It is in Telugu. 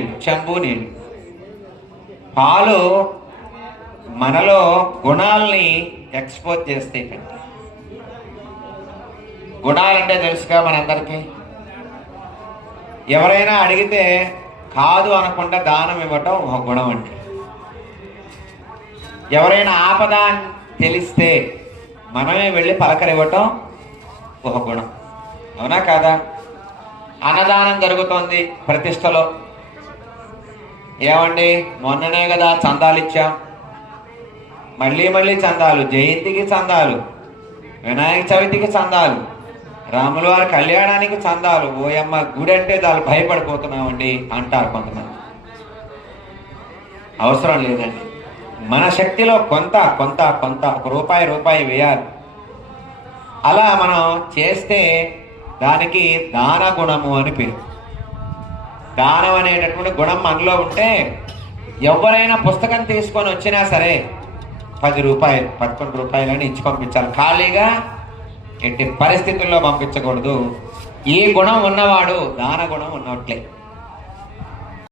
చెంబు నీళ్ళు పాలు మనలో గుణాలని ఎక్స్పోజ్ చేస్తాయి గుణాలంటే తెలుసుగా మనందరికీ. ఎవరైనా అడిగితే కాదు అనకుండా దానం ఇవ్వటం ఒక గుణం అంటే ఎవరైనా ఆపద అని తెలిస్తే మనమే వెళ్ళి పలకరివ్వటం ఒక గుణం. అవునా కాదా? అన్నదానం జరుగుతోంది ప్రతిష్టలో. ఏమండి? మొన్ననే కదా చందాలు ఇచ్చాం. మళ్ళీ మళ్ళీ చందాలు జయంతికి చందాలు వినాయక చవితికి చందాలు రాముల వారి కళ్యాణానికి చందాలు. ఓయమ్మ గుడి అంటే దాన్ని భయపడిపోతున్నామండి అంటారు కొంతమంది. అవసరం లేదండి. మన శక్తిలో కొంత కొంత కొంత ఒక రూపాయి రూపాయి వేయాలి. అలా మనం చేస్తే దానికి దాన గుణము అని పేరు. దానం అనేటటువంటి గుణం మనలో ఉంటే ఎవరైనా పుస్తకం తీసుకొని వచ్చినా సరే పది రూపాయలు పదకొండు రూపాయలని ఇచ్చి పంపించాలి. ఖాళీగా ఎట్టి పరిస్థితుల్లో పంపించకూడదు. ఈ గుణం ఉన్నవాడు దాన గుణం ఉన్నట్లే.